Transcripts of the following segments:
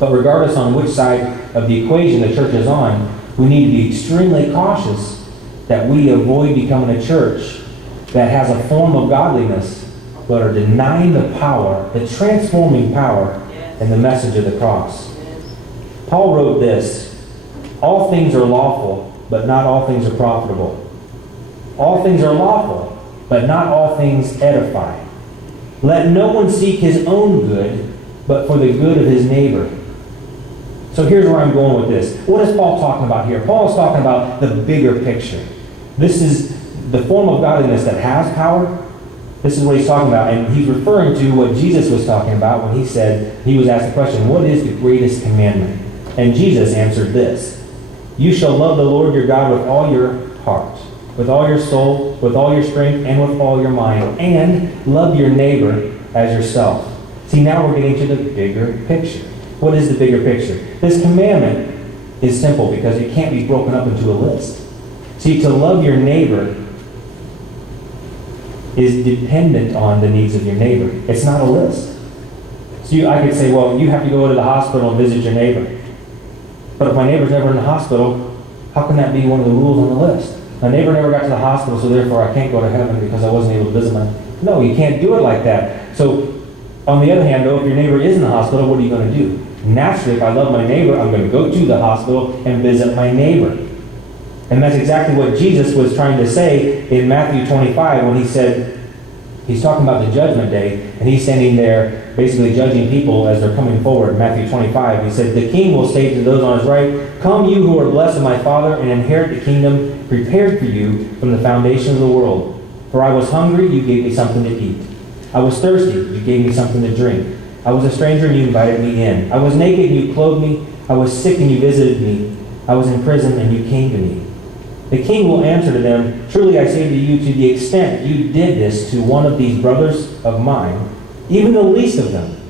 But regardless on which side of the equation the church is on, we need to be extremely cautious that we avoid becoming a church that has a form of godliness, but are denying the power, the transforming power, and the message of the cross. Paul wrote this: all things are lawful, but not all things are profitable. All things are lawful, but not all things edify. Let no one seek his own good, but for the good of his neighbor. So here's where I'm going with this. What is Paul talking about here? Paul is talking about the bigger picture. This is the form of godliness that has power. This is what he's talking about. And he's referring to what Jesus was talking about when he said, he was asked the question, what is the greatest commandment? And Jesus answered this: you shall love the Lord your God with all your heart, with all your soul, with all your strength, and with all your mind, and love your neighbor as yourself. See, now we're getting to the bigger picture. What is the bigger picture? This commandment is simple because it can't be broken up into a list. See, to love your neighbor is dependent on the needs of your neighbor. It's not a list. So I could say, well, you have to go to the hospital and visit your neighbor. But if my neighbor's never in the hospital, how can that be one of the rules on the list? My neighbor never got to the hospital, so therefore I can't go to heaven because I wasn't able to visit my... No, you can't do it like that. So, on the other hand, though, if your neighbor is in the hospital, what are you going to do? Naturally, if I love my neighbor, I'm going to go to the hospital and visit my neighbor. And that's exactly what Jesus was trying to say in Matthew 25 when he said, he's talking about the judgment day, and he's standing there basically judging people as they're coming forward. Matthew 25, he said, the king will say to those on his right, come you who are blessed of my Father, and inherit the kingdom prepared for you from the foundation of the world. For I was hungry, you gave me something to eat. I was thirsty, you gave me something to drink. I was a stranger and you invited me in. I was naked and you clothed me. I was sick and you visited me. I was in prison and you came to me. The king will answer to them, truly I say to you, to the extent you did this to one of these brothers of mine, even the least of them,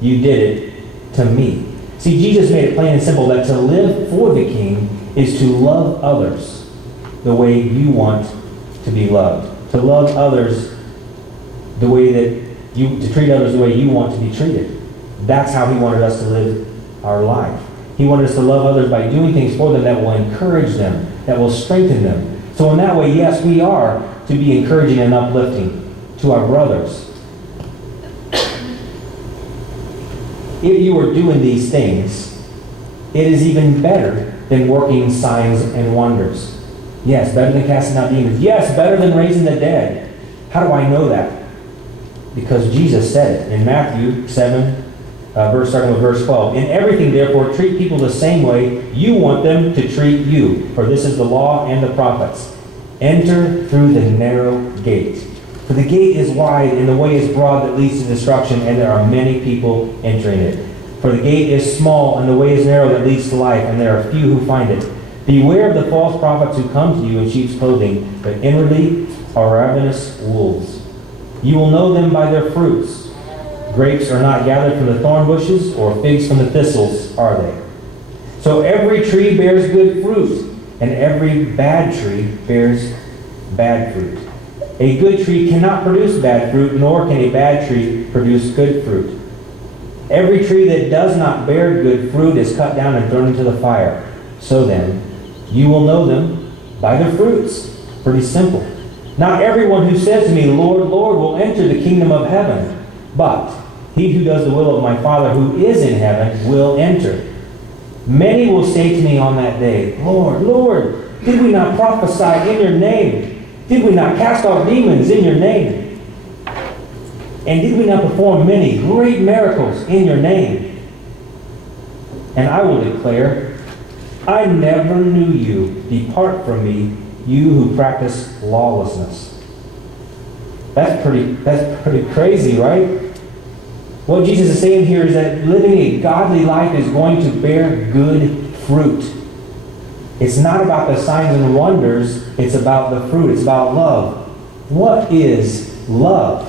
you did it to me. See, Jesus made it plain and simple that to live for the king is to love others the way you want to be loved. To love others the way that to treat others the way you want to be treated. That's how he wanted us to live our life. He wanted us to love others by doing things for them that will encourage them, that will strengthen them. So in that way, yes, we are to be encouraging and uplifting to our brothers. If you are doing these things, it is even better than working signs and wonders. Yes, better than casting out demons. Yes, better than raising the dead. How do I know that? Because Jesus said it in Matthew 7, starting with verse 12. In everything, therefore, treat people the same way you want them to treat you. For this is the law and the prophets. Enter through the narrow gate. For the gate is wide and the way is broad that leads to destruction, and there are many people entering it. For the gate is small and the way is narrow that leads to life, and there are few who find it. Beware of the false prophets who come to you in sheep's clothing, but inwardly are ravenous wolves. You will know them by their fruits. Grapes are not gathered from the thorn bushes, or figs from the thistles, are they? So every tree bears good fruit, and every bad tree bears bad fruit. A good tree cannot produce bad fruit, nor can a bad tree produce good fruit. Every tree that does not bear good fruit is cut down and thrown into the fire. So then, you will know them by their fruits. Pretty simple. Not everyone who says to me, Lord, Lord, will enter the kingdom of heaven, but he who does the will of my Father who is in heaven will enter. Many will say to me on that day, Lord, Lord, did we not prophesy in your name? Did we not cast out demons in your name? And did we not perform many great miracles in your name? And I will declare, I never knew you. Depart from me, you who practice lawlessness. That's pretty crazy, right? What Jesus is saying here is that living a godly life is going to bear good fruit. It's not about the signs and wonders, it's about the fruit, it's about love. What is love?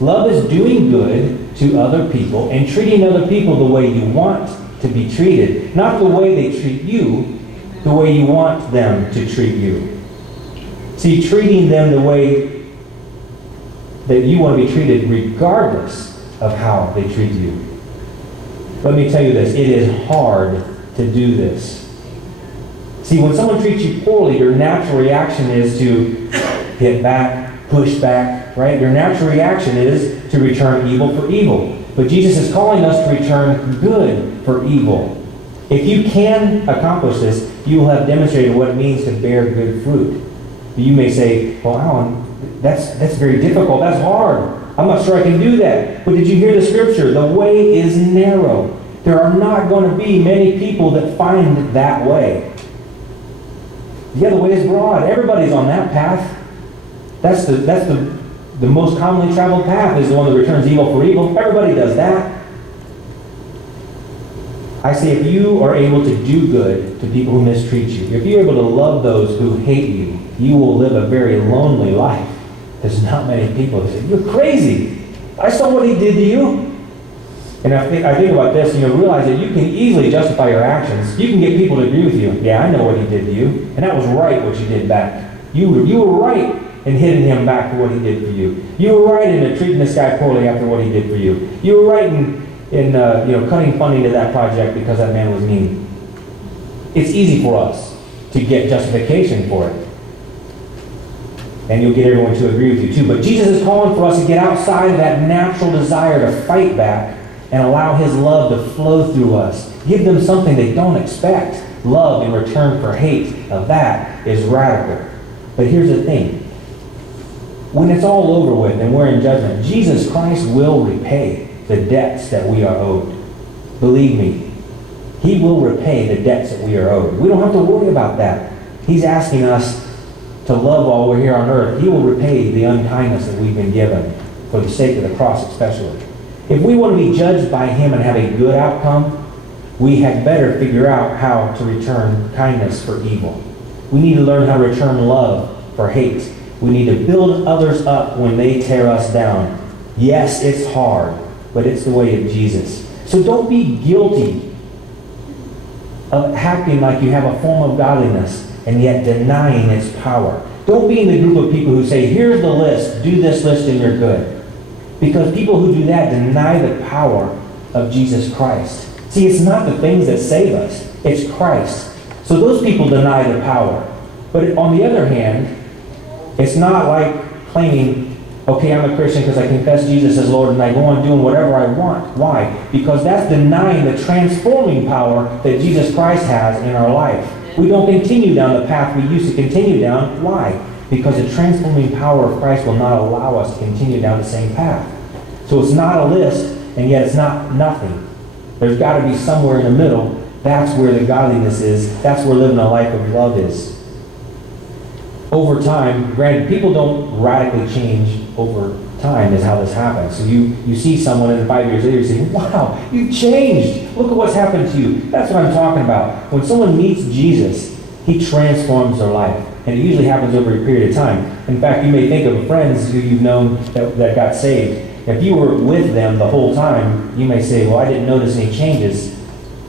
Love is doing good to other people and treating other people the way you want to be treated. Not the way they treat you, the way you want them to treat you. See, treating them the way that you want to be treated regardless of how they treat you. Let me tell you this, it is hard to do this. See, when someone treats you poorly, your natural reaction is to hit back, push back, right? Your natural reaction is to return evil for evil. But Jesus is calling us to return good for evil. If you can accomplish this, you will have demonstrated what it means to bear good fruit. You may say, well, Alan, that's very difficult. That's hard. I'm not sure I can do that. But did you hear the scripture? The way is narrow. There are not going to be many people that find that way. Yeah, the way is broad. Everybody's on that path. That's the most commonly traveled path is the one that returns evil for evil. Everybody does that. I say if you are able to do good to people who mistreat you, if you're able to love those who hate you, you will live a very lonely life. There's not many people that say, you're crazy. I saw what he did to you. And I think about this, and you'll realize that you can easily justify your actions. You can get people to agree with you. Yeah, I know what he did to you. And that was right what you did back. You were right in hitting him back for what he did for you. You were right in treating this guy poorly after what he did for you. You were right in cutting funding to that project because that man was mean. It's easy for us to get justification for it. And you'll get everyone to agree with you too. But Jesus is calling for us to get outside of that natural desire to fight back and allow his love to flow through us. Give them something they don't expect. Love in return for hate. Now that is radical. But here's the thing. When it's all over with and we're in judgment, Jesus Christ will repay the debts that we are owed. Believe me, he will repay the debts that we are owed. We don't have to worry about that. He's asking us to love while we're here on earth. He will repay the unkindness that we've been given for the sake of the cross especially. If we want to be judged by him and have a good outcome, we had better figure out how to return kindness for evil. We need to learn how to return love for hate. We need to build others up when they tear us down. Yes, it's hard, but it's the way of Jesus. So don't be guilty of acting like you have a form of godliness and yet denying its power. Don't be in the group of people who say, here's the list, do this list and you're good. Because people who do that deny the power of Jesus Christ. See, it's not the things that save us, it's Christ. So those people deny the power. But on the other hand, it's not like claiming, okay, I'm a Christian because I confess Jesus as Lord and I go on doing whatever I want. Why? Because that's denying the transforming power that Jesus Christ has in our life. We don't continue down the path we used to continue down. Why? Because the transforming power of Christ will not allow us to continue down the same path. So it's not a list, and yet it's not nothing. There's got to be somewhere in the middle. That's where the godliness is. That's where living a life of love is. Over time, granted, people don't radically change over time is how this happens. So you see someone and 5 years later you say, wow, you've changed. Look at what's happened to you. That's what I'm talking about. When someone meets Jesus, he transforms their life. And it usually happens over a period of time. In fact, you may think of friends who you've known that got saved. If you were with them the whole time, you may say, well, I didn't notice any changes.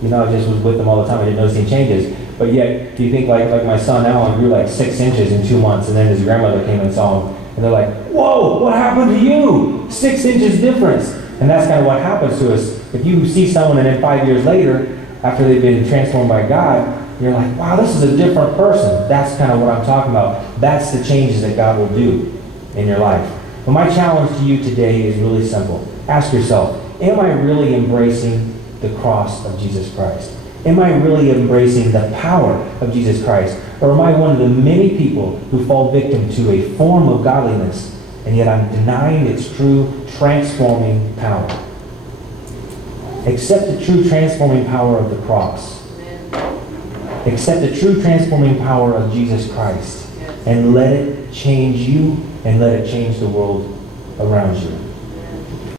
I just was with them all the time. I didn't notice any changes. But yet, you think like my son Alan grew like 6 inches in 2 months, and then his grandmother came and saw him. And they're like, whoa, what happened to you? 6 inches difference. And that's kind of what happens to us. If you see someone and then 5 years later, after they've been transformed by God, you're like, wow, this is a different person. That's kind of what I'm talking about. That's the changes that God will do in your life. But my challenge to you today is really simple. Ask yourself, am I really embracing the cross of Jesus Christ? Am I really embracing the power of Jesus Christ? Or am I one of the many people who fall victim to a form of godliness, and yet I'm denying its true transforming power? Accept the true transforming power of the cross. Accept the true transforming power of Jesus Christ. And let it change you, and let it change the world around you.